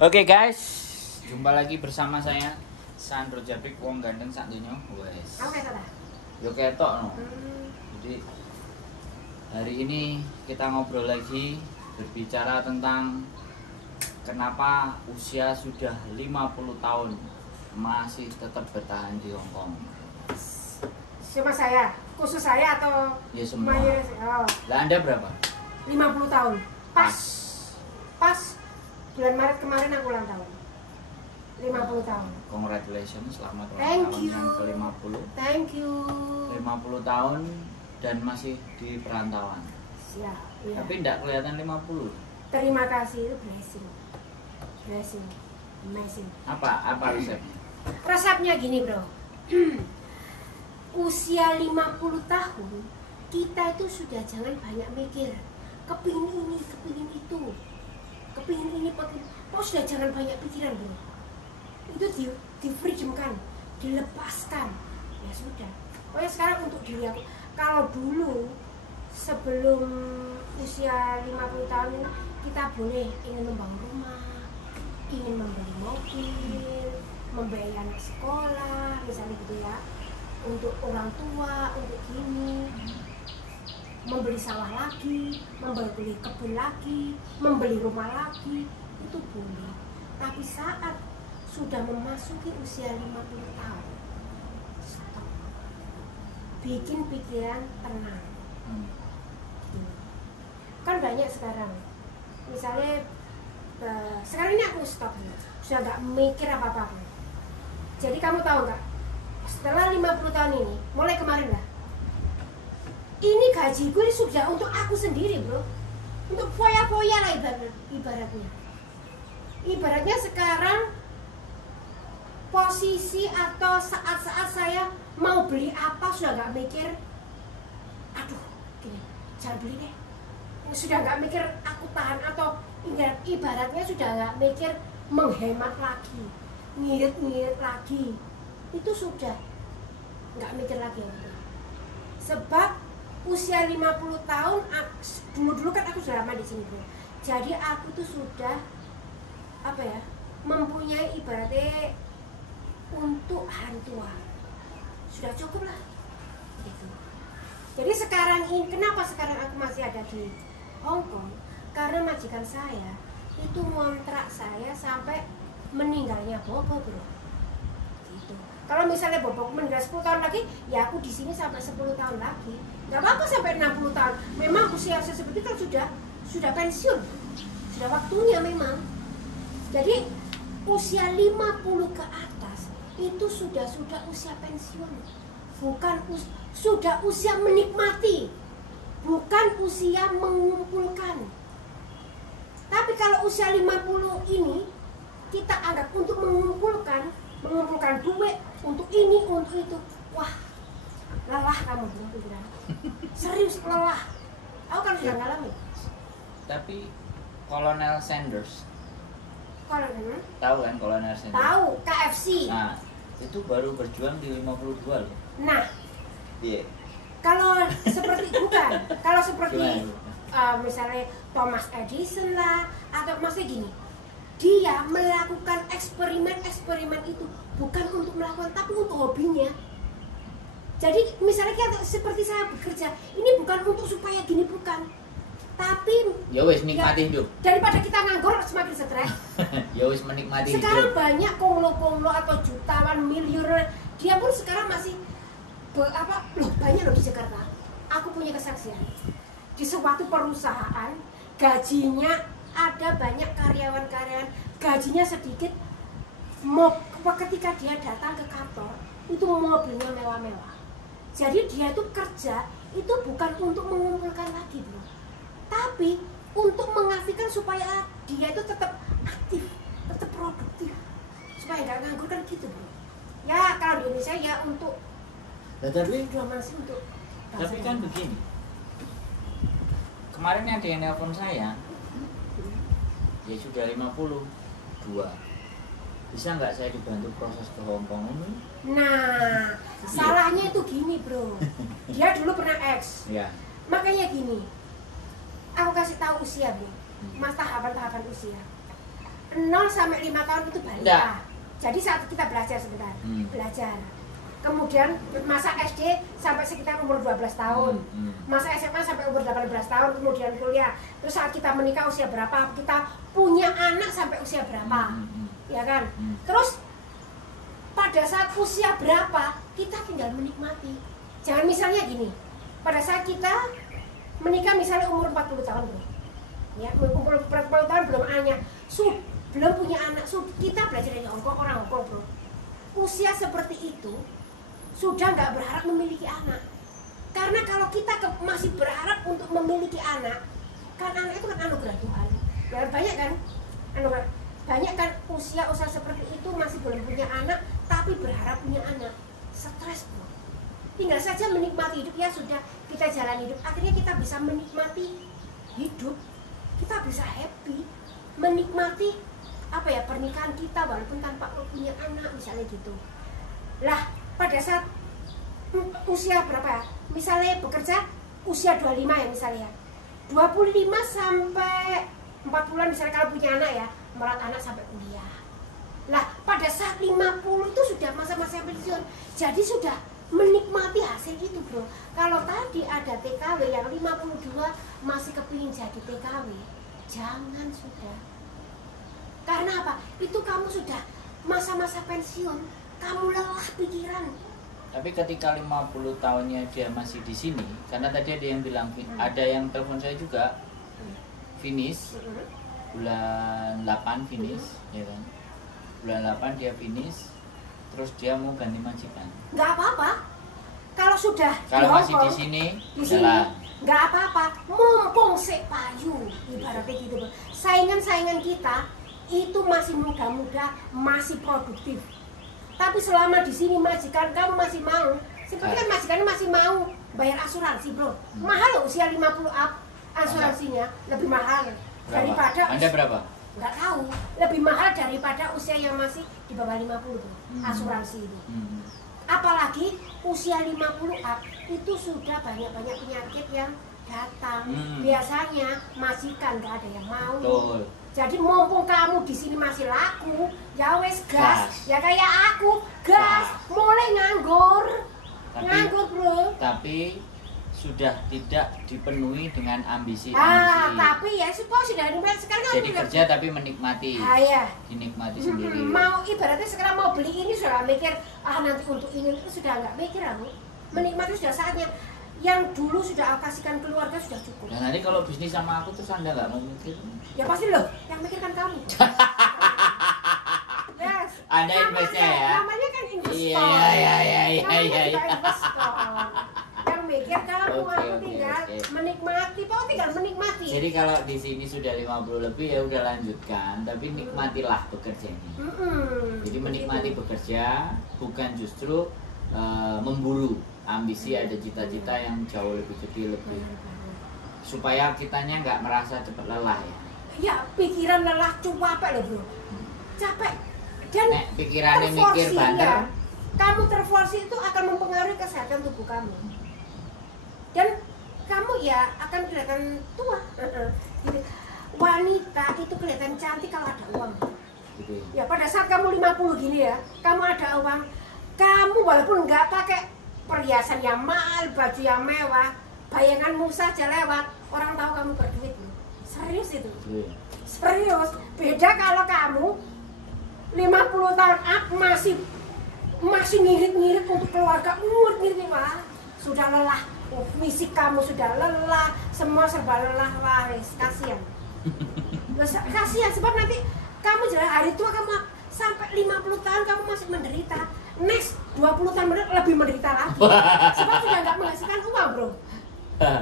Oke guys, jumpa lagi bersama saya Sandro Japrik wong ganteng sak donya. Wes. Oke, ta. Yo ketok no. Jadi hari ini kita ngobrol lagi berbicara tentang kenapa usia sudah 50 tahun masih tetap bertahan di Hong Kong. Cuma saya, khusus saya atau Ya semua. mayoritas? Oh, Lah Anda berapa? 50 tahun. Pas bulan Maret kemarin aku ulang tahun. 50 tahun. Congratulations, selamat ulang Thank tahun you. yang ke-50. Thank you. 50 tahun dan masih di perantauan. Siap. Iya. Tapi enggak kelihatan 50. Terima kasih, itu blessing. Blessing. Amazing. Apa resepnya? Resepnya gini, Bro. Usia 50 tahun, kita itu sudah jangan banyak mikir. Kepingin ini, kepingin itu. Kepingin ini, kepingin. Oh, sudah jangan banyak pikiran, Bro. Itu di freedomkan, dilepaskan. Ya sudah. Pokoknya sekarang untuk diri aku. Kalau dulu sebelum usia 50 tahun ini kita boleh ingin membangun rumah, ingin membeli mobil, membayar anak sekolah, misalnya gitu ya, untuk orang tua, untuk gini, membeli sawah lagi, membeli kebun lagi, membeli rumah lagi, itu boleh. Tapi saat sudah memasuki usia 50 tahun, stop. Bikin pikiran tenang. Kan banyak sekarang, misalnya sekarang ini aku stop, sudah nggak mikir apa-apa. Jadi kamu tahu nggak, setelah 50 tahun ini, mulai kemarin lah, ini gajiku ini sudah untuk aku sendiri, Bro. Untuk foya-foya lah ibaratnya. Ibaratnya sekarang posisi atau saat-saat saya mau beli apa sudah nggak mikir, aduh gini, jangan beli deh. Sudah nggak mikir aku tahan, atau ibaratnya sudah nggak mikir menghemat lagi, ngirit-ngirit lagi. Itu sudah nggak mikir lagi. Sebab usia 50 tahun, dulu kan aku sudah lama di sini, Bro. Jadi aku tuh sudah apa ya, mempunyai ibaratnya untuk hari tua. Sudah cukup lah. Gitu. Jadi sekarang ini, kenapa sekarang aku masih ada di Hong Kong? Karena majikan saya itu ngontrak saya sampai meninggalnya Bobo, Bro. Gitu. Kalau misalnya Bobo meninggal 10 tahun lagi, ya aku di sini sampai 10 tahun lagi. Gak apa-apa sampai 60 tahun. Memang usia seperti itu kan sudah pensiun. Sudah waktunya memang. Jadi usia 50 ke atas itu sudah usia pensiun. Bukan sudah usia menikmati. Bukan usia mengumpulkan. Tapi kalau usia 50 ini kita anggap untuk mengumpulkan duit untuk ini, untuk itu. Wah, lelah kamu bilang. Serius lelah. Aku kan sudah ngalamin. Tapi Kolonel Sanders, Kolonel? tahu kan Kolonel Sanders? Tahu, KFC. Nah, itu baru berjuang di 52 loh. Nah, Iya. kalau seperti bukan, kalau seperti Gimana? misalnya Thomas Edison lah, atau maksudnya gini, dia melakukan eksperimen itu bukan untuk melakukan, tapi untuk hobinya. Jadi misalnya kita, seperti saya bekerja, ini bukan untuk supaya gini, bukan, tapi Ya wis nikmati hidup. daripada kita nganggur semakin stres. Ya wis menikmati Sekarang hidup. banyak konglo-konglo atau jutawan, miliuner, dia pun sekarang masih banyak loh di Jakarta. Aku punya kesaksian di suatu perusahaan, gajinya ada banyak karyawan-karyawan, gajinya sedikit, ketika dia datang ke kantor itu mobilnya mewah-mewah. Jadi dia itu kerja itu bukan untuk mengumpulkan lagi, Bro, tapi untuk mengasihkan supaya dia itu tetap aktif, tetap produktif, supaya nggak nganggur kan gitu, Bro. Ya kalau di Indonesia ya untuk masih untuk. Tapi kan begini. Kemarin ada yang nelpon saya. Ya sudah 52. Bisa nggak saya dibantu proses ke Hong Kong ini? Nah, salahnya itu gini, Bro. Dia dulu pernah X. Ya. Makanya gini. Aku kasih tahu usia, Bro. Mas, tahapan-tahapan usia. 0 sampai 5 tahun itu balita. Enggak. Jadi saat kita belajar sebentar, belajar. Kemudian masa SD sampai sekitar umur 12 tahun. Masa SMA sampai umur 18 tahun, kemudian kuliah. Terus saat kita menikah usia berapa, kita punya anak sampai usia berapa. Ya kan? Terus pada saat usia berapa, kita tinggal menikmati. Jangan misalnya gini, pada saat kita menikah misalnya umur 40 tahun bro. Ya, umur 40 tahun belum belum punya anak, kita belajar dari Hongkong, orang Hongkong bro. Usia seperti itu sudah nggak berharap memiliki anak. Karena kalau kita masih berharap untuk memiliki anak, kan anak itu kan anugerah Tuhan. Ya banyak kan, banyak kan usia seperti itu masih belum punya anak, tapi berharap punya anak. Stres bro. Tinggal saja menikmati hidup, ya sudah kita jalan hidup. Akhirnya kita bisa menikmati hidup, kita bisa happy, menikmati pernikahan kita walaupun tanpa punya anak misalnya gitu. Lah pada saat usia berapa ya? Misalnya bekerja usia 25 ya misalnya. 25 sampai 40-an misalnya kalau punya anak ya, merawat anak sampai kuliah. Lah pada saat 50 itu sudah masa-masa pensiun. Jadi sudah menikmati hasil itu bro. Kalau tadi ada TKW yang 52 masih kepingin jadi TKW, jangan sudah. Karena apa? Itu kamu sudah masa-masa pensiun, kamu lelah pikiran. Tapi ketika 50 tahunnya dia masih di sini, karena tadi ada yang bilang, ada yang telepon saya juga, finish, bulan 8 finish, ya kan? Bulan 8 dia finish, terus dia mau ganti majikan. Nggak apa-apa. Kalau sudah kalau masih di sini, nggak apa-apa. Mumpung sik payu, ibaratnya gitu. Saingan-saingan kita itu masih muda-muda, masih produktif. Tapi selama di sini majikan kamu masih mau, seperti kan majikan masih mau bayar asuransi bro. Mahal loh usia 50 up, asuransinya lebih mahal daripada. Anda berapa? Nggak tahu, lebih mahal daripada usia yang masih di bawah 50 tuh, asuransi itu. Apalagi usia 50 up itu sudah banyak-banyak penyakit yang datang. Biasanya majikan nggak ada yang mau. Betul. Jadi mumpung kamu di sini masih laku, ya wes gas. Ya kayak aku, gas. Mulai nganggur. Nganggur bro. Tapi sudah tidak dipenuhi dengan ambisi. Tapi ya sudah sekarang kan jadi kerja tapi menikmati. Ya. Dinikmati sendiri. Mau ibaratnya sekarang mau beli ini sudah mikir, nanti untuk ini itu sudah nggak mikir aku. Menikmati sudah saatnya. Yang dulu sudah kasihkan keluarga sudah cukup. Nah nanti kalau bisnis sama aku terus Anda nggak mau mikir? Ya pasti loh, yang mikir kan kamu. Yes. Anda investor ya? Namanya kan investor. Iya. Investor. Yang mikir kamu, Oke. menikmati, tinggal menikmati. Jadi kalau di sini sudah 50 lebih ya udah lanjutkan, tapi nikmatilah bekerjanya. Jadi menikmati bekerja, bukan justru memburu ambisi, ada cita-cita yang jauh lebih gede, lebih supaya kitanya nggak merasa cepat lelah ya. Ya pikiran lelah capek loh bro, capek dan pikirannya mikir banget. Kamu terforsi itu akan mempengaruhi kesehatan tubuh kamu dan kamu ya akan kelihatan tua. Gitu. Wanita itu kelihatan cantik kalau ada uang. Gitu. Ya pada saat kamu 50 gini ya, kamu ada uang, kamu walaupun nggak pakai perhiasan yang mahal, baju yang mewah, bayanganmu saja lewat, orang tahu kamu berduit. Serius itu. Serius. Beda kalau kamu 50 tahun up masih ngirit-ngirit untuk keluarga, ngirit wah, sudah lelah. Fisik kamu sudah lelah, semua serba lelah, waris, kasihan. Kasihan sebab nanti kamu jalan hari tua kamu sampai 50 tahun kamu masih menderita. Next 20 tahun lebih menderita lagi. Sebab sudah nggak menghasilkan uang bro.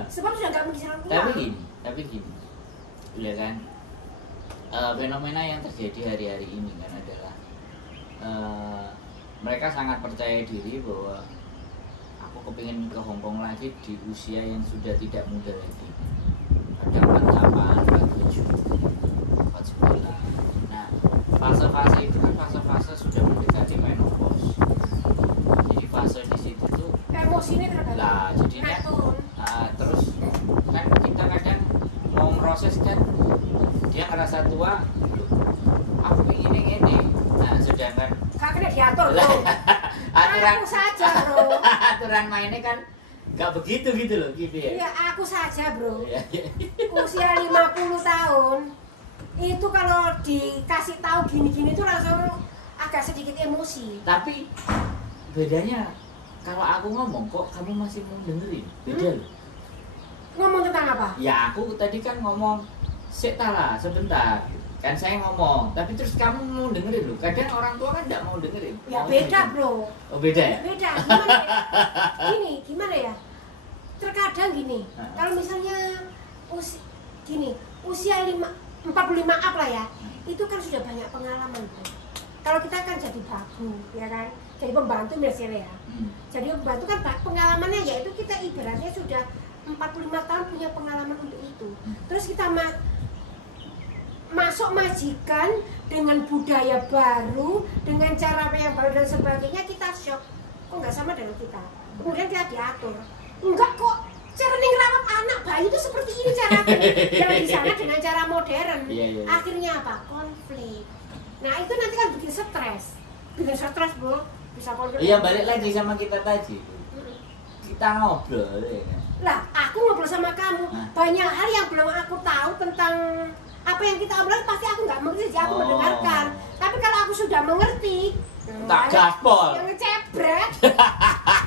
Sebab sudah nggak menghasilkan uang. Tapi gini, ya kan, fenomena yang terjadi hari-hari ini kan adalah mereka sangat percaya diri bahwa aku kepingin ke Hongkong lagi di usia yang sudah tidak muda lagi. Kadang 48, 47, 49. Nah, fase-fase itu kan fase-fase sudah mendekati menopause. Jadi fase di situ tuh emosinya terkadang. Lah, jadinya terus kan kita kadang mau proses kan dia ngerasa tua, diatur bro. aturan Aku saja bro. aturan mainnya kan nggak begitu gitu loh gitu ya. Iya aku saja bro. Iya, iya. Usia 50 tahun itu kalau dikasih tahu gini-gini tuh langsung agak sedikit emosi. Tapi bedanya kalau aku ngomong kok kamu masih mau dengerin, beda loh. Ngomong tentang apa? Ya aku tadi kan ngomong lah sebentar kan saya ngomong, tapi terus kamu mau dengerin loh. Kadang orang tua kan nggak mau dengerin. Ya mau beda dengerin. bro. Oh beda ya? Beda. Gimana ya? Gimana ya? Terkadang gini, kalau misalnya usia 45 up lah ya, itu kan sudah banyak pengalaman bro. Kalau kita kan jadi babu, ya kan, jadi pembantu biasanya ya. Jadi pembantu kan pengalamannya yaitu kita ibaratnya sudah 45 tahun punya pengalaman untuk itu. Terus kita masuk majikan dengan budaya baru, dengan cara yang baru dan sebagainya, kita shock. Kok nggak sama dengan kita? Kemudian kita diatur. Enggak kok, cara ngerawat anak bayi itu seperti ini caranya. Yang di sana dengan cara modern. Iya. Akhirnya apa? Konflik. Nah itu nanti kan bikin stres. Bikin stres bro. Bisa konflik. Iya balik lagi sama kita tadi. Kita ngobrol ya kan. Lah, aku ngobrol sama kamu. Banyak hal yang belum aku tahu tentang apa yang kita obrolin, pasti aku nggak mengerti, jadi aku mendengarkan. Tapi kalau aku sudah mengerti, tak gaspol. Yang ngecebret.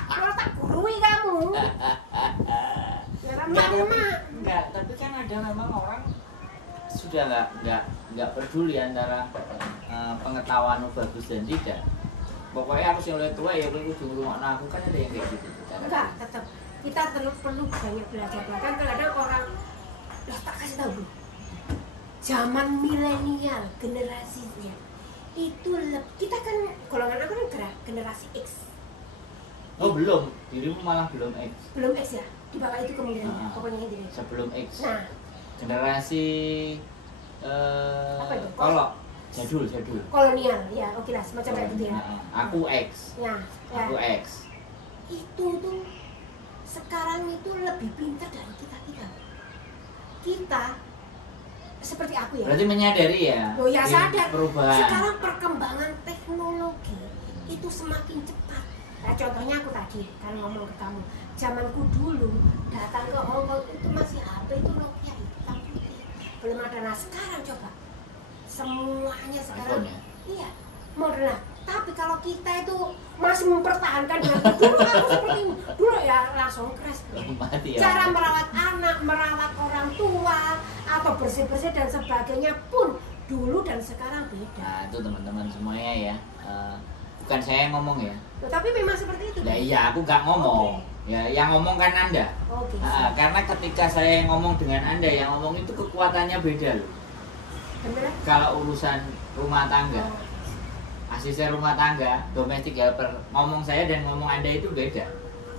Kalau tak gurui kamu. Enggak, tapi kan ada memang orang sudah nggak peduli antara pengetahuan bagus dan tidak. Pokoknya aku sih oleh tua ya aku ujung rumah aku kan ada yang kayak gitu. Enggak, tetap kita perlu banyak belajar. Bahkan kadang orang tak kasih tahu bu, zaman milenial generasinya itu kita kan golongan aku kan generasi X. Oh belum, dirimu malah belum X. Belum X ya, di bawah itu kemungkinan pokoknya intinya. Sebelum X. Nah, generasi apa itu? Kolok, jadul. Kolonial, ya oke lah semacam kayak gitu ya. Aku X. Ya. Aku X. Itu tuh sekarang itu lebih pintar dari kita. Kita seperti aku ya. Berarti menyadari ya. Oh ya sadar. Perubahan. Sekarang perkembangan teknologi itu semakin cepat. Nah, contohnya aku tadi kan ngomong ke kamu, zamanku dulu datang ke Hongkong itu masih HP itu Nokia hitam putih, belum ada. Nah sekarang coba semuanya sekarang, ya? iya modern. Tapi kalau kita itu masih mempertahankan dengan dulu aku seperti ini, dulu ya langsung crash. Mati ya. Cara merawat anak, merawat orang tua, atau bersih-bersih dan sebagainya pun dulu dan sekarang beda. Nah itu teman-teman semuanya ya. Bukan saya yang ngomong ya. Tapi memang seperti itu. Nah iya aku nggak ngomong. Okay. Ya yang ngomong kan Anda. Oke. Karena ketika saya yang ngomong dengan Anda, yang ngomong itu kekuatannya beda loh. Bener? Kalau urusan rumah tangga. Asisten rumah tangga, domestic helper, ngomong saya dan ngomong Anda itu beda,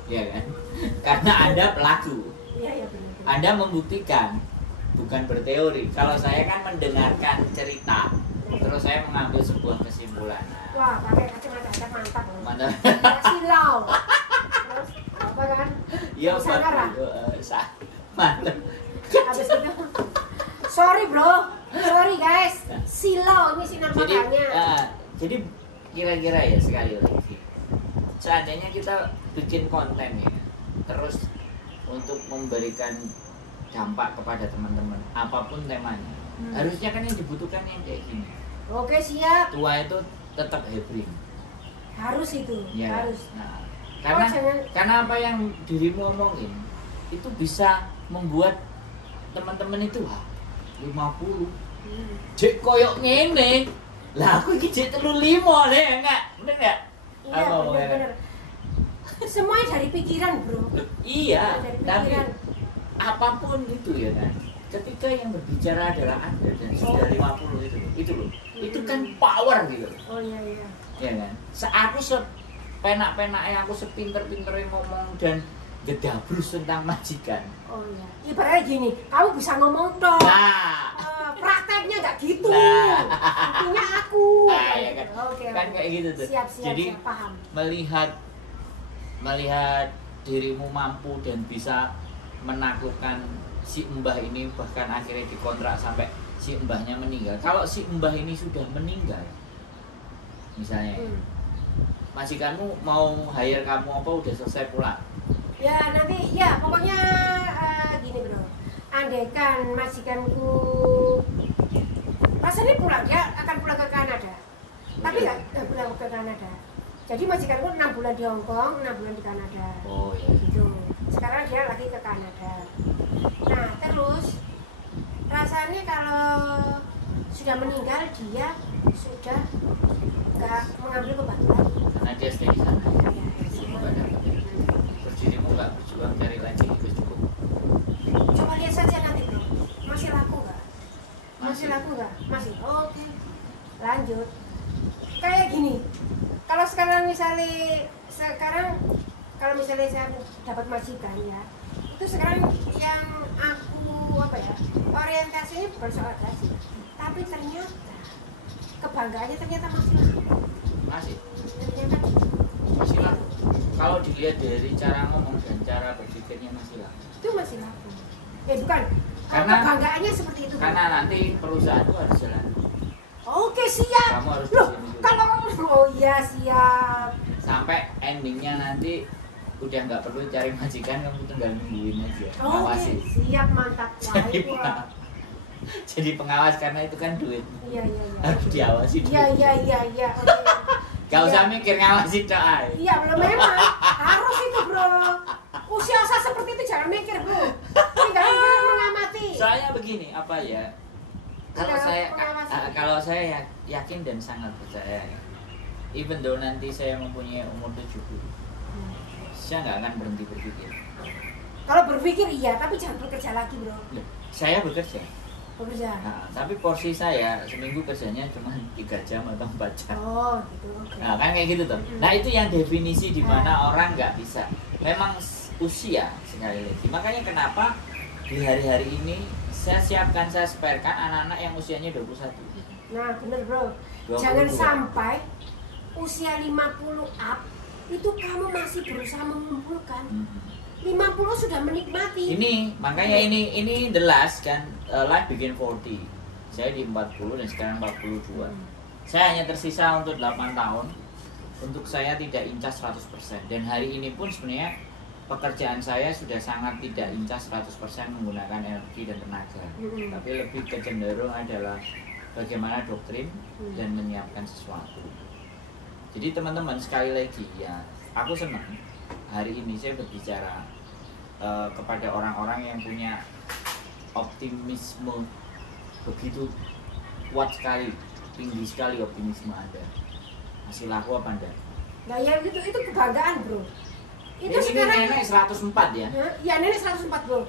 ya kan? Karena Anda pelaku, Iya benar. Anda membuktikan, bukan berteori. Kalau saya kan mendengarkan cerita, terus saya mengambil sebuah kesimpulan. Wah, pakai kacamata ada mantap. Mantap. Silau. Terus apa kan? Iya, mantap. Habis itu. Sorry bro, sorry guys. Silau ini sinar matanya. Jadi kira-kira ya sekali lagi, seandainya kita bikin konten ya, terus untuk memberikan dampak kepada teman-teman, apapun temanya, harusnya kan yang dibutuhkan yang kayak gini. Oke siap. Tua itu tetap hebring. Harus itu, Ya, harus. Nah, jangan. karena apa yang dirimu omongin itu bisa membuat teman-teman itu 50. Cek koyok ngene. Lah aku iki jek 35 deh, enggak? Bener enggak? Iya, bener. Semuanya dari pikiran, Bro. Iya, dari tapi pikiran. apapun itu ya kan. Ketika yang berbicara adalah Anda dan sudah 50 itu loh. Itu kan power gitu. Oh iya. Ya kan? Aku sepenak-penaknya, aku sepinter-pinternya ngomong dan gedabrus tentang majikan. Oh iya. Ibaratnya gini, kamu bisa ngomong dong. Nah, prakteknya nggak gitu. Nah. Intinya aku. Ya kan? Oke. Kan kayak gitu tuh. Siap, Jadi paham. melihat dirimu mampu dan bisa menaklukkan si mbah ini, bahkan akhirnya dikontrak sampai si mbahnya meninggal. Kalau si mbah ini sudah meninggal misalnya, majikanmu mau hire kamu apa udah selesai pulang? Ya nanti ya pokoknya gini bro, andaikan majikanku rasanya pulang, dia akan pulang ke Kanada, tapi nggak pulang ke Kanada. Jadi majikanku 6 bulan di Hong Kong, 6 bulan di Kanada. Oh ya. Gitu. Sekarang dia lagi ke Kanada. Nah terus rasanya kalau sudah meninggal dia sudah nggak mengambil pembantu lagi. Karena dia stay di sana. Ya, Semoga dapat ya. Terus dirimu nggak berjuang cari lagi itu cukup. coba lihat saja nanti bro, masih laku nggak? Masih Masih. laku nggak? Masih. Oke. Lanjut. Kayak gini. Kalau sekarang misalnya kalau misalnya saya dapat majikan ya, itu sekarang yang aku apa ya, orientasinya bukan soal gaji, tapi ternyata kebanggaannya ternyata masih laku. Masih. Ternyata Masih laku. Kalau dilihat dari cara ngomong dan cara berpikirnya masih laku. itu masih laku. Bukan. Karena- Kebanggaannya seperti itu. Karena nanti perusahaan itu harus jalan. Oke siap. Kamu harus Loh, di sini dulu. kalau oh iya siap. Sampai endingnya nanti udah nggak perlu cari majikan, kamu tinggal nungguin aja. Oke Ngawasi. siap mantap. Wah, Jadi itu, wah. Jadi pengawas karena itu kan duit. Iya iya iya. Harus diawasi dulu. Iya. Oke. Gak usah Iya. mikir ngawasi coy. Iya belum memang harus itu bro. Usia saya seperti itu jangan mikir bro. Tinggal mengamati. Soalnya begini, apa ya? Kalau Dalam saya pengawasan. kalau saya yakin dan sangat percaya, even though nanti saya mempunyai umur 70, saya nggak akan berhenti berpikir. Kalau berpikir iya, tapi jangan bekerja lagi bro. Loh, saya bekerja. Bekerja. Nah, tapi porsi saya seminggu kerjanya cuma 3 jam atau 4 jam. Oh gitu. Oke. Nah, kan kayak gitu tuh. Nah, itu yang definisi di mana orang nggak bisa. Memang usia sekali lagi. Makanya kenapa di hari-hari ini saya siapkan, saya sparekan anak-anak yang usianya 21. Nah bener bro. 22. Jangan sampai usia 50 up itu kamu masih berusaha mengumpulkan. 50 sudah menikmati. Ini makanya ini the last kan, life begin 40. Saya di 40 dan sekarang 42. Saya hanya tersisa untuk 8 tahun untuk saya tidak incas 100%. Dan hari ini pun sebenarnya pekerjaan saya sudah sangat tidak incas 100% menggunakan energi dan tenaga. Tapi lebih kecenderung adalah bagaimana doktrin dan menyiapkan sesuatu. Jadi teman-teman sekali lagi ya, aku senang hari ini saya berbicara kepada orang-orang yang punya optimisme begitu kuat sekali, tinggi sekali optimisme Anda. Masih laku apa Anda? Nah ya itu kebanggaan bro. Itu Ini sekarang nenek 104 ya. ya nenek 104 bro.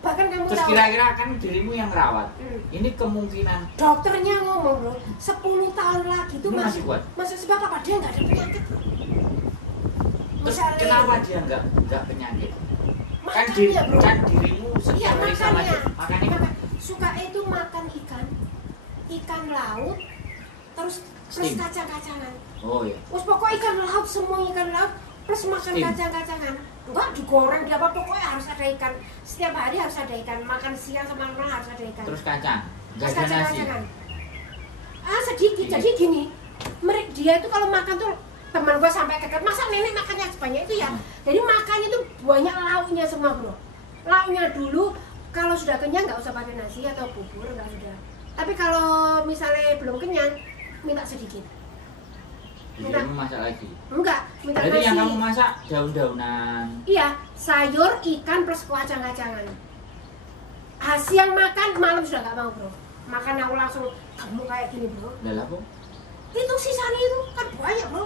Bahkan kamu Terus tahu kira-kira kan dirimu yang rawat. Ini kemungkinan dokternya ngomong bro 10 tahun lagi itu Ini masih kuat? masih sebab apa? Dia nggak ada penyakit bro. terus Misalnya- kenapa dia nggak penyakit? Makanya, bro. Kan dirimu Iya setiap hari sama makanya. dia. Makanya Suka itu makan ikan laut, terus plus Steam. kacang-kacangan. oh ya. Terus pokoknya ikan laut, semua ikan laut plus makan Steam. kacang-kacangan. Enggak digoreng dia apa, pokoknya harus ada ikan. Setiap hari harus ada ikan. Makan siang sama malam harus ada ikan. Terus kacang. Nggak Terus ada nasi. kacang-kacangan. Sedikit. Iya. Jadi gini, dia itu kalau makan tuh teman gua sampai keket, masa nenek makannya sebanyak itu ya? Jadi makannya tuh banyak lauknya semua bro. Lauknya dulu, kalau sudah kenyang nggak usah pakai nasi atau bubur, nggak sudah. Tapi kalau misalnya belum kenyang, minta sedikit. Dirimu masak lagi. Enggak, minta Berarti nasi. yang kamu masak daun-daunan. Iya, sayur, ikan plus kacang-kacangan. Siang makan, malam sudah nggak mau bro. Makan aku langsung kamu kayak gini bro. Lah lah, Bu. Itu sisanya itu kan banyak bro.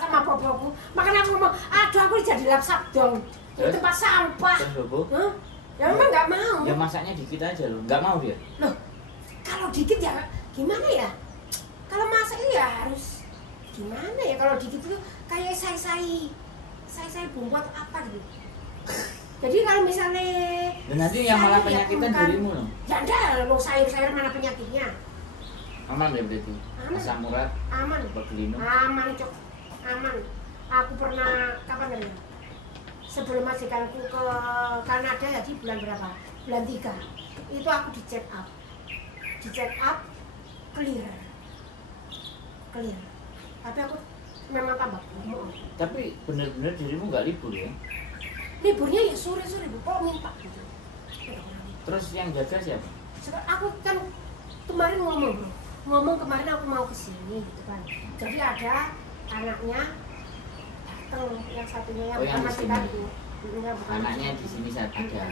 Sama boboku. Makanya aku ngomong, aduh aku jadi lapsap dong. Di Terus? tempat sampah. Terus Bu. Hah? Ya memang nggak mau. Ya masaknya dikit aja loh. Nggak mau dia. Loh, kalau dikit ya gimana ya? Kalau masak itu ya harus gimana ya? Kalau dikit itu kayak say bumbu atau apa gitu. Jadi kalau misalnya Dan nanti yang malah sayur ya penyakitan bukan- dirimu loh. Ya enggak, lo sayur-sayur mana penyakitnya? Aman ya berarti. Aman. Asam urat, Aman. Bagelino. Aman cok, aman. Aku pernah kapan ya? Sebelum majikanku ke Kanada ya di bulan berapa? Bulan 3. Itu aku di check up, clear. Tapi aku memang tambah gemuk. Tapi bener-bener dirimu nggak libur ya? Liburnya ya sore-sore Bu, kok minta gitu. Terus yang jaga siapa? Aku kan kemarin ngomong bro, ngomong kemarin aku mau kesini gitu kan. Jadi ada anaknya datang, yang satunya yang yang bukan di kita sini. itu. Anaknya di sini saat ada.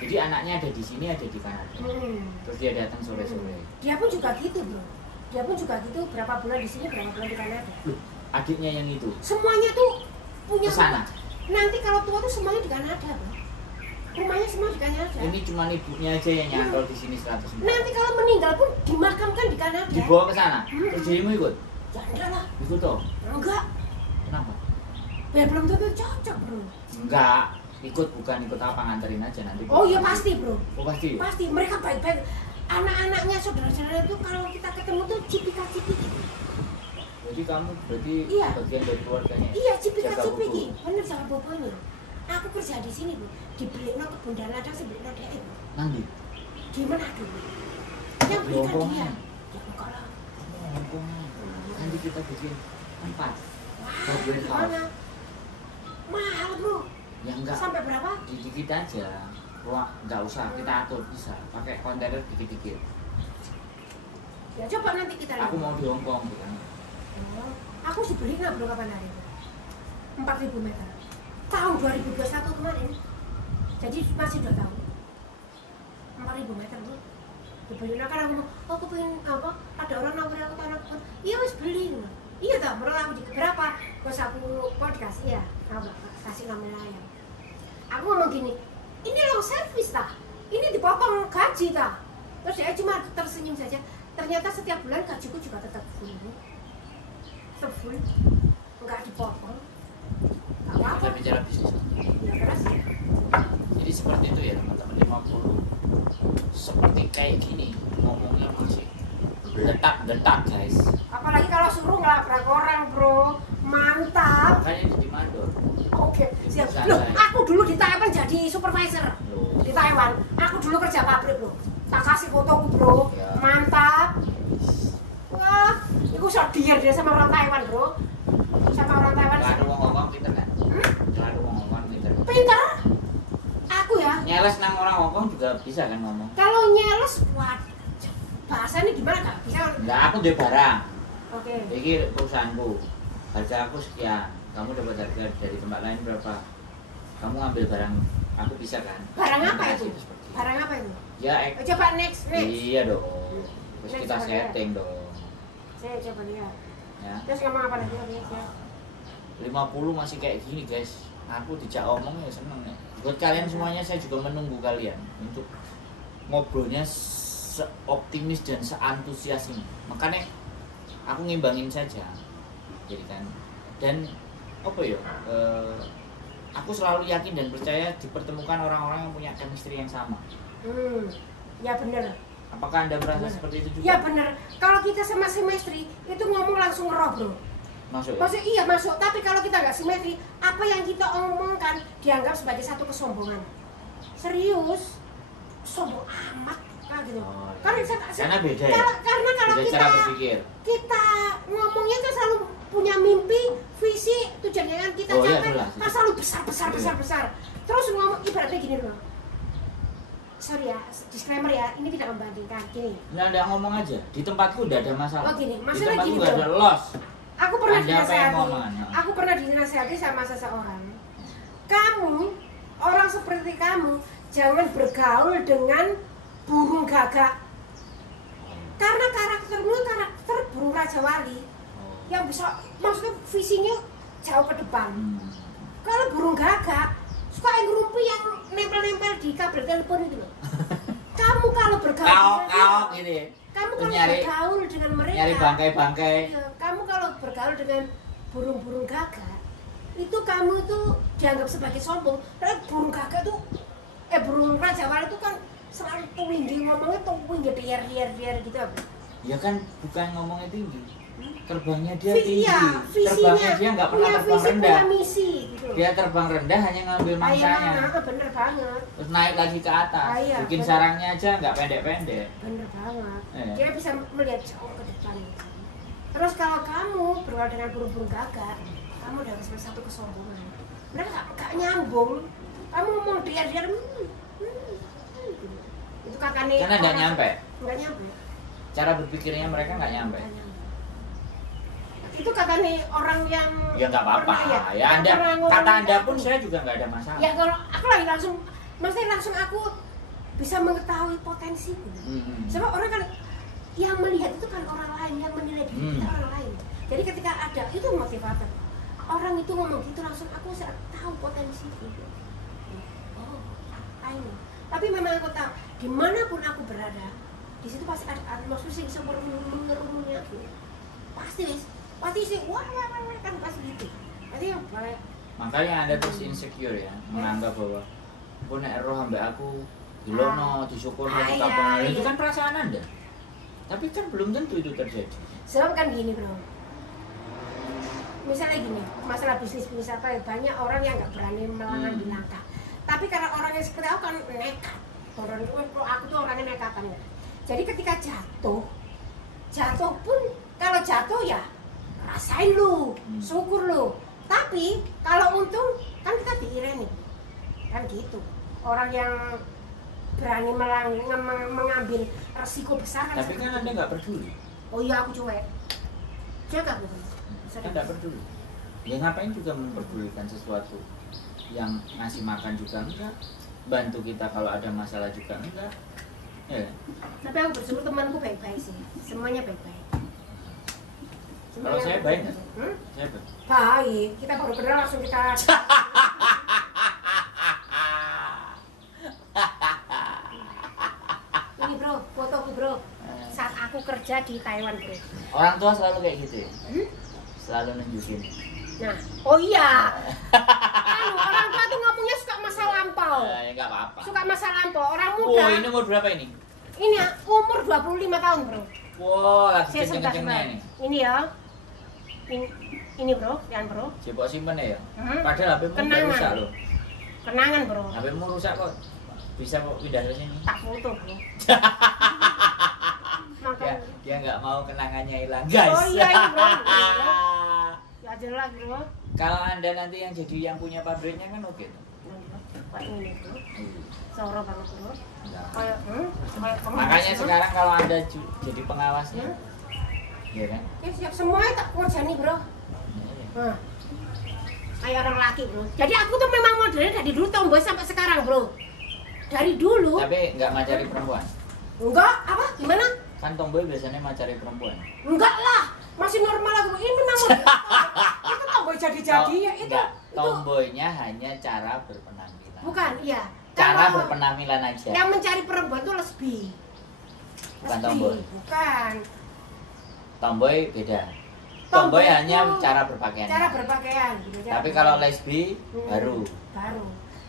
Jadi anaknya ada di sini, ada di Kanada. Terus dia datang sore-sore. Dia pun juga gitu bro. Dia pun juga gitu, berapa bulan di sini, berapa bulan di Kanada. Loh, adiknya yang itu Semuanya tuh punya kesana. Nanti kalau tua tuh semuanya di Kanada bro. Rumahnya semua di Kanada. Ini cuma ibunya aja yang nyantol di sini 100 Nanti kalau meninggal pun dimakamkan di Kanada. Dibawa ke sana. Terus dirimu ikut? Ya enggak lah. Ikut toh? Enggak. Kenapa? Ya belum tentu cocok bro. Enggak. Ikut bukan ikut apa, nganterin aja nanti. Oh iya pasti bro. Oh pasti. Pasti mereka baik-baik. Anak-anaknya saudara-saudara itu kalau kita ketemu tuh cipika-cipiki. Jadi kamu berarti Iya. bagian dari keluarganya? Iya Jaga cipika-cipiki. buku. Bener sama bobonya. Aku kerja di sini bu. Dibeliin ke Bunda Ladang sebelum dia itu. Nanti? Di mana dulu? Yang Di belikan Hongkong dia. ya? Ya enggak lah. Hongkong. Nanti kita bikin tempat. Wah, Warehouse. gimana? Mahal bro. Ya enggak. Sampai berapa? Dikit aja. Wah, enggak usah, kita atur bisa. Pakai kontainer dikit-dikit. Ya coba nanti kita lihat. Aku mau di Hongkong bukan. Oh, aku sih beli nggak bro kapan hari itu? 4.000 meter. Tahun 2021 kemarin. Jadi masih 2 tahun. 4.000 meter bro. Dibeli kan aku mau, oh aku pengen apa? Ada orang nawarin aku tanah. Iya wes beli. Iya tak, menurut aku juga berapa? Terus aku kok dikasih ya, apa? Kasih nomor ayam. Aku ngomong gini, ini long service tak? Ini dipotong gaji tak? Terus dia cuma tersenyum saja. Ternyata setiap bulan gajiku juga tetap full. Tetap full, enggak dipotong. Enggak Kita apa-apa. bicara bisnis. Ya keras ya. Jadi seperti itu ya teman-teman, 50 seperti kayak gini ngomongnya masih detak guys. Apalagi kalau suruh ngelabrak orang bro, mantap. Makanya ini di mandor. Oke, siap. Bisa, Loh, guys. aku dulu di Taiwan jadi supervisor Loh. di Taiwan. Aku dulu kerja pabrik bro. Tak kasih fotoku bro, Ya. mantap. Wah, itu sodier dia sama orang Taiwan bro. Sama orang Taiwan. Kalau wong Hongkong pinter kan? Kalau wong Hongkong pinter. Pinter. Aku ya. Nyeles nang orang Hongkong juga bisa kan ngomong? Kalau nyeles, wah, bahasanya gimana kak? Bisa? Enggak, aku duwe barang. Oke. Ini perusahaanku. Harga aku sekian. Kamu dapat harga dari tempat lain berapa? Kamu ambil barang aku bisa kan? Barang apa itu? Komunikasi seperti itu. Barang apa itu? Ya, Oh, coba next. iya dong. Terus Next, kita coba setting dong. Saya coba lihat. Ya. Terus ngomong apa lagi? Oke, ya. 50 masih kayak gini guys. Aku dijak omong ya seneng ya. Buat kalian semuanya saya juga menunggu kalian untuk ngobrolnya seoptimis dan seantusias ini. Makanya aku ngimbangin saja. Jadi kan, dan apa ya? Aku selalu yakin dan percaya dipertemukan orang-orang yang punya chemistry yang sama. Ya bener. Apakah Anda merasa Bener. seperti itu juga? Ya bener. Kalau kita sama simetri itu ngomong langsung ngeroh bro. Masuk ya? Maksudnya iya masuk. Tapi kalau kita nggak simetri, apa yang kita omongkan dianggap sebagai satu kesombongan. Serius, sombong amat kan gitu. Oh, iya. Karena beda ya? Karena kalau Beda kita cara berpikir. kita ngomongnya kan selalu punya mimpi, visi, tujuan yang kita Oh, iya, capai jelas. kan selalu besar. Iya. Terus ngomong ibaratnya gini loh. Sorry ya, disclaimer ya, ini tidak membandingkan. Gini, Nah, Anda ngomong aja. Di tempatku udah ada masalah. Oh, gini. Di Maksudnya tempatku gini, nggak bro. ada loss. aku pernah Anda apa yang dinasehati. ngomong? Aku pernah dinasehati sama seseorang. Kamu, orang seperti kamu, jangan bergaul dengan burung gagak. Karena karaktermu karakter burung Raja Wali yang bisa, maksudnya visinya jauh ke depan. Kalau burung gagak suka ngerumpi yang nempel-nempel di kabel telepon itu loh. Kamu kalau bergaul Kaok gitu ya. kamu kalau Nyari- bergaul dengan mereka, Nyari bangkai-bangkai. iya, kamu kalau bergaul dengan burung-burung gagak, itu kamu itu dianggap sebagai sombong. Karena burung gagak tuh, burung Raja Wali itu kan selalu tinggi, ngomongnya tinggi, dier gitu. Ya kan bukan ngomongnya tinggi. Terbangnya dia Iya, tinggi. visinya, Terbangnya dia nggak pernah punya terbang visi, rendah. punya misi gitu. Dia terbang rendah hanya ngambil mangsanya. Bener banget, Terus naik lagi ke atas. Iya, Bikin bener. sarangnya aja nggak pendek-pendek. bener banget. Iya. Dia bisa melihat jauh ke depan. Terus kalau kamu berawal dengan burung-burung gagak, kamu udah seperti satu kesombongan. Mereka gak nyambung. Kamu ngomong dia itu kakaknya. Karena nggak nyampe. Nggak nyampe. Cara berpikirnya mereka nggak nyampe. Itu kakaknya orang yang. Ya nggak apa-apa. Ya Anda kata Anda pun saya juga nggak ada masalah. Ya kalau aku lagi langsung, maksudnya langsung aku bisa mengetahui potensiku. Sebab orang kan yang melihat itu kan orang lain, yang menilai diri kita orang lain. Jadi ketika ada itu motivator, orang itu ngomong gitu langsung aku bisa tahu potensi gitu. Oh, ini. Tapi memang aku tahu dimanapun aku berada, di situ pasti ada atmosfer yang bisa mengerumuni aku. Pasti sih, wah kan pasti gitu. Pasti yang boleh. Makanya Anda terus insecure ya, menganggap bahwa aku nek roh ambek aku dilono, disyukurno, dikabulkan. Itu kan perasaan Anda. Tapi kan belum tentu itu terjadi. Sebab kan gini bro, misalnya gini, masalah bisnis apa ya, banyak orang yang nggak berani mengambil langkah. Tapi karena orang yang seperti aku kan nekat. Aku tuh orangnya nekatan ya. Jadi ketika jatuh pun kalau jatuh ya rasain lu, syukur lu. Tapi kalau untung kan kita diireni, kan gitu. Orang yang berani mengambil resiko besar kan. Tapi kan Anda nggak peduli. Oh iya aku cuek. Jaga aku. Kan nggak peduli. Ya ngapain juga memperdulikan sesuatu yang ngasih makan juga enggak, bantu kita kalau ada masalah juga enggak. Ya. Tapi aku bersyukur temanku baik-baik sih. Semuanya baik-baik. Kalau saya baik nggak? Saya baik. Baik. Kita baru kenal langsung kita. Ini bro, fotoku bro. Saat aku kerja di Taiwan bro. Orang tua selalu kayak gitu ya? Selalu nunjukin. Nah, oh iya. Orang tua tuh ngomongnya suka masa lampau. Ya nggak apa-apa. Suka masa lampau. Orang muda. Oh, ini umur berapa ini? Ini umur 25 tahun bro. Wow, lagi Saya kenceng-kencengnya ini. Ini ya. Ini bro, yang bro. Coba simpen ya. Padahal HP-mu udah rusak loh. Kenangan bro. HP-mu rusak kok. Bisa kok pindah ke sini. Tak foto bro. Dia nggak mau kenangannya hilang, guys. Oh iya ini bro. Ya jelas bro. Kalau Anda nanti yang jadi yang punya pabriknya kan oke. Kayak ini bro. Soro banget bro. Nah. Kayak Makanya sekarang kalau Anda jadi pengawasnya, ya kan? Ya siap semuanya tak kerjani bro. Nah, kayak orang laki bro. Jadi aku tuh memang modelnya dari dulu tomboy sampai sekarang bro. Dari dulu. Tapi nggak macari perempuan. Enggak, apa? Gimana? Kan tomboy biasanya macari perempuan. Enggak lah, masih normal aku. Ini namanya itu tomboy jadi-jadi ya itu. Tomboynya hanya cara berpenampilan. Bukan, iya. Cara berpenampilan aja. Yang mencari perempuan itu lesbi. Bukan tomboy. Bukan. Tomboy beda. Tomboy hanya cara berpakaian. Cara berpakaian. Tapi kalau lesbi baru.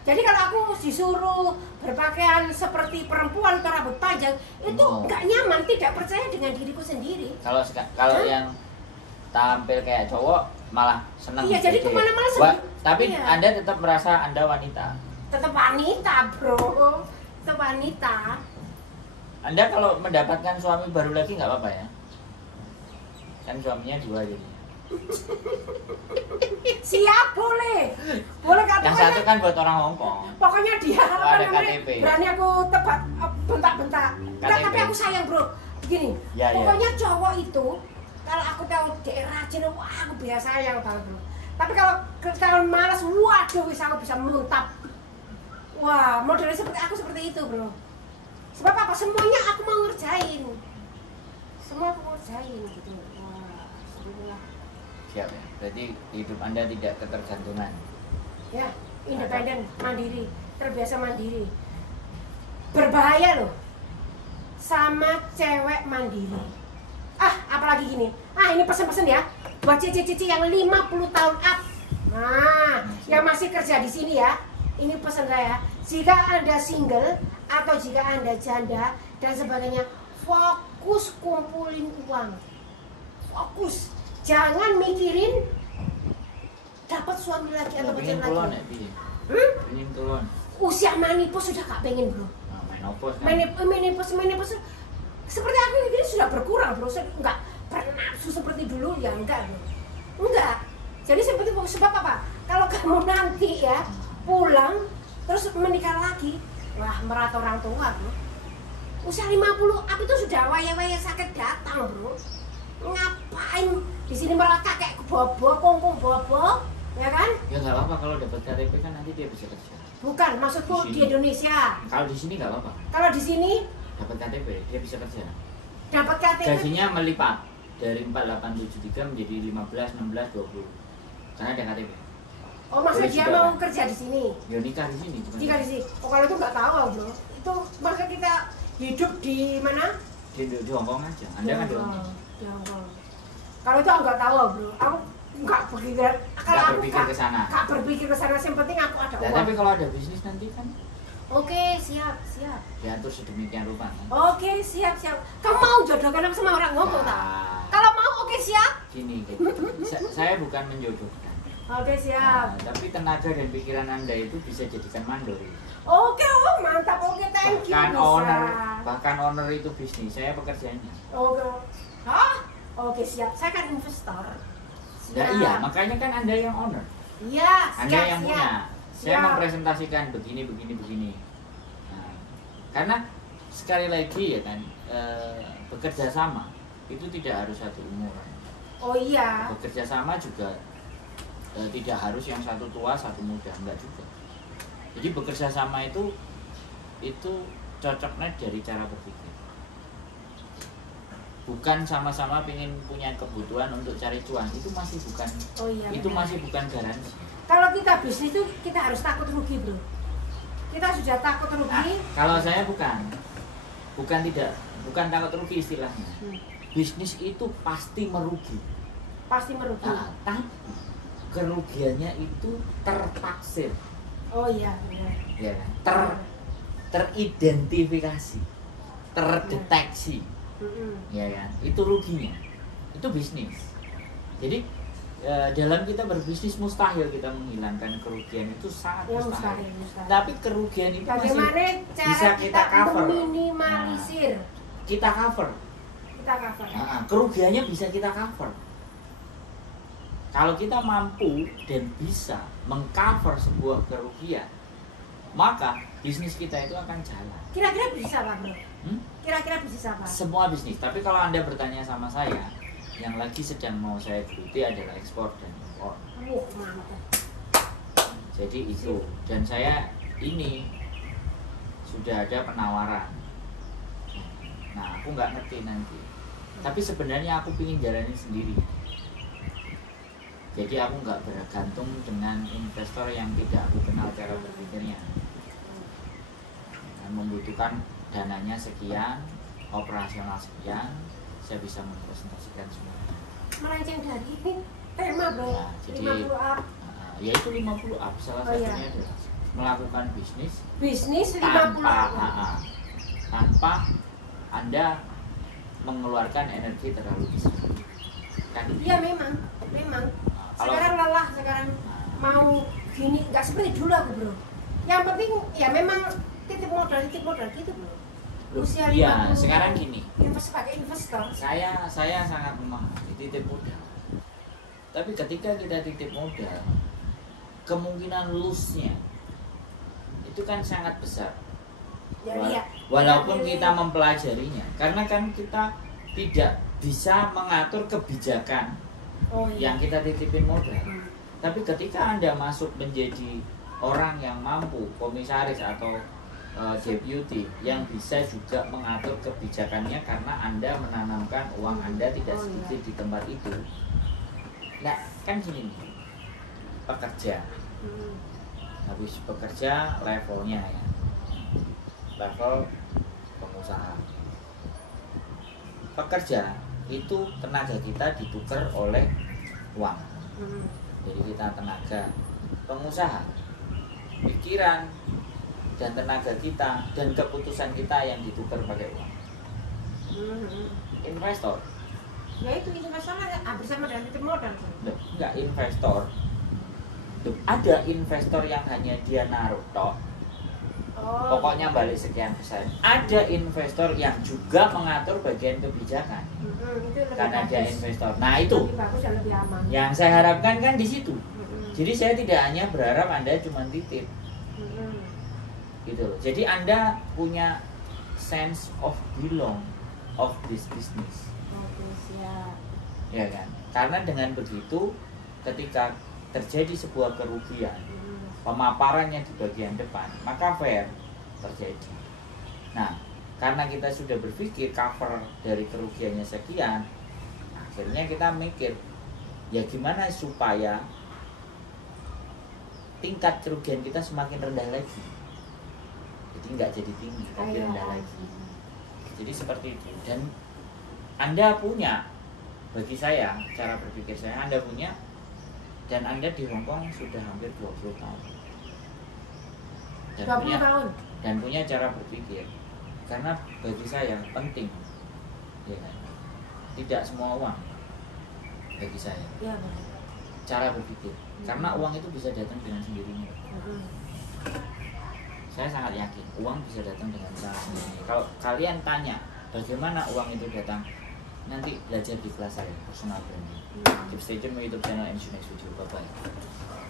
Jadi kalau aku disuruh berpakaian seperti perempuan atau rambut panjang itu nggak nyaman, tidak percaya dengan diriku sendiri. Kalau yang tampil kayak cowok malah senang. Iya, jadi kemana-mana senang. Tapi iya. Anda tetap merasa Anda wanita. Tetap wanita bro, tetap wanita. Anda kalau mendapatkan suami baru lagi nggak apa-apa ya? Kan suaminya 2 jadi. Siap, boleh kata yang satu kan buat orang Hongkong. Pokoknya dia ada KTP. berani aku tebak bentak-bentak. Tapi aku sayang bro. Begini, pokoknya cowok itu kalau aku tahu dia rajin, wah aku biasa sayang banget bro. Tapi kalau malas, waduh bisa aku bisa muntap. Wah, modelnya seperti itu bro. Sebab apa? Semuanya aku mau ngerjain. Semua aku mau ngerjain gitu. Wah, alhamdulillah. Siap ya. Berarti hidup Anda tidak ketergantungan. Ya, independen, mandiri, terbiasa mandiri. Berbahaya loh sama cewek mandiri. Apalagi gini. Ini pesen-pesen ya buat cici-cici yang 50 tahun up. Nah, yang masih kerja di sini ya. Ini pesan saya. Jika Anda single atau jika Anda janda dan sebagainya, fokus kumpulin uang. Fokus. Jangan mikirin dapat suami lagi atau pacar lagi. Usia menopause sudah gak pengen bro. Menopause seperti aku ini sudah berkurang bro. Saya nggak pernah nafsu seperti dulu ya enggak bro. Enggak. Jadi seperti sebab apa? Kalau kamu nanti ya pulang terus menikah lagi, wah merat orang tua bro. Usia 50 up itu sudah waya-waya sakit datang bro. Ngapain di sini merat kakek bobo, kongkong bobo, ya kan? Ya nggak apa-apa, kalau dapat KTP kan nanti dia bisa kerja. Bukan, maksudku di Indonesia. Kalau di sini nggak apa-apa. Kalau di sini Dapat KTP dia bisa kerja. dapat KTP. Gajinya melipat dari 4873 menjadi 15, 16, 20. Karena ada KTP. Oh maksudnya Jadi dia sudah mau kan? kerja di sini? Ya nikah di sini. Bukan Jika di sini. Oh kalau itu nggak tahu bro. Itu maka kita hidup di mana? di Hongkong aja. Anda kan di Hongkong. Di Hongkong. Kalau itu aku nggak tahu bro. Aku nggak berpikir. Kalau Nggak aku berpikir ke sana. Nggak berpikir ke sana. Yang penting aku ada Nah, uang. tapi kalau ada bisnis nanti kan Oke siap. diatur sedemikian rupa kan. Oke siap. Kamu mau jodohkan aku sama orang Hongkong tak? Nah, Kalau mau oke siap. gini gitu. Saya bukan menjodohkan. Oke siap. Nah, tapi tenaga dan pikiran Anda itu bisa jadikan mandor. Oke, oh mantap. Oke, thank you. Bahkan owner itu bisnis, saya pekerjaannya. Oke. Hah? Oke, siap. Saya kan investor. Nah, iya, makanya kan Anda yang owner. Iya, Anda yang punya. Saya Siap. mempresentasikan begini. Nah, karena sekali lagi ya kan, bekerja sama itu tidak harus satu umuran. Oh iya. Bekerja sama juga tidak harus yang satu tua satu muda, enggak juga. Jadi bekerja sama itu cocoknya dari cara berpikir. Bukan sama-sama ingin punya kebutuhan untuk cari cuan, itu masih bukan. Oh iya. Itu benar. masih bukan garansi. Kalau kita bisnis itu kita harus takut rugi, bro. Kita sudah takut rugi. Kalau saya bukan takut rugi istilahnya. Bisnis itu pasti merugi. Pasti merugi. Nah, tapi kerugiannya itu tertaksir. Oh iya, benar. Ya kan? Teridentifikasi, terdeteksi. Ya kan? Itu ruginya. Itu bisnis. Jadi dalam kita berbisnis mustahil kita menghilangkan kerugian, itu sangat Ya, mustahil. mustahil. Tapi kerugian itu Bagaimana masih cara bisa kita kita cover. meminimalisir? Kita cover. Kita cover. Kerugiannya bisa kita cover. Kalau kita mampu dan bisa mengcover sebuah kerugian, maka bisnis kita itu akan jalan. Kira-kira bisa apa, bro? Kira-kira bisa apa? Semua bisnis. Tapi kalau Anda bertanya sama saya, yang lagi sedang mau saya geluti adalah ekspor dan impor. Mantap. Jadi itu. Dan saya ini sudah ada penawaran. Nah, aku nggak ngerti nanti. Tapi sebenarnya aku ingin jalanin sendiri. Jadi aku nggak bergantung dengan investor yang tidak aku kenal cara berpikirnya. Dan membutuhkan dananya sekian, operasional sekian, saya bisa mempresentasikan semuanya. Melenceng dari ini tema, bro. Nah, jadi 50 up. Yaitu 50 up, salah satunya adalah melakukan bisnis 50 up. tanpa Anda mengeluarkan energi terlalu besar. Kan? Iya memang. Sekarang lelah, sekarang mau gini, nggak seperti dulu aku, bro. Yang penting ya memang titip modal gitu, bro. Usia 50. Iya, sekarang gini. Sebagai investor. Saya sangat memahami titip modal. Tapi ketika kita titip modal, kemungkinan lose-nya itu kan sangat besar. Ya, iya. Walaupun kita mempelajarinya, karena kan kita tidak bisa mengatur kebijakan yang kita titipin modal. Tapi ketika Anda masuk menjadi orang yang mampu, komisaris atau deputy yang bisa juga mengatur kebijakannya karena Anda menanamkan uang Anda tidak sedikit di tempat itu. Nah, kan gini nih, pekerja. Habis bekerja levelnya ya, level pengusaha. Pekerja itu tenaga kita ditukar oleh uang. Jadi kita tenaga. Pengusaha, pikiran dan tenaga kita dan keputusan kita yang ditukar pakai uang. Investor, Ya itu investor hampir sama dengan titip modal. enggak investor. Ada investor yang hanya dia naruh tok. Oh, pokoknya balik sekian persen. Ada investor yang juga mengatur bagian kebijakan itu lebih karena dia bagus. investor. Nah itu Lebih bagus dan lebih aman. yang saya harapkan kan di situ. Mm-mm. Jadi saya tidak hanya berharap Anda cuma titip, Mm-mm. gitu loh. Jadi Anda punya sense of belong of this business, Oke, siap. ya kan? Karena dengan begitu, ketika terjadi sebuah kerugian, pemaparannya di bagian depan, maka fair terjadi. Nah, karena kita sudah berpikir cover dari kerugiannya sekian, akhirnya kita mikir, ya gimana supaya tingkat kerugian kita semakin rendah lagi. Jadi nggak jadi tinggi, tapi rendah lagi. Jadi seperti itu. Dan Anda punya, bagi saya, cara berpikir saya, Anda punya, dan Anda di Hong Kong sudah hampir 20 tahun. 20 tahun. Dan punya cara berpikir. Karena bagi saya penting, ya kan? Tidak semua uang bagi saya. Ya, benar. Cara berpikir. Karena uang itu bisa datang dengan sendirinya. Saya sangat yakin uang bisa datang dengan cara sendirinya. Kalau kalian tanya bagaimana uang itu datang, nanti belajar di kelas saya personal branding. Keep stay tune YouTube channel and next video. Bye bye.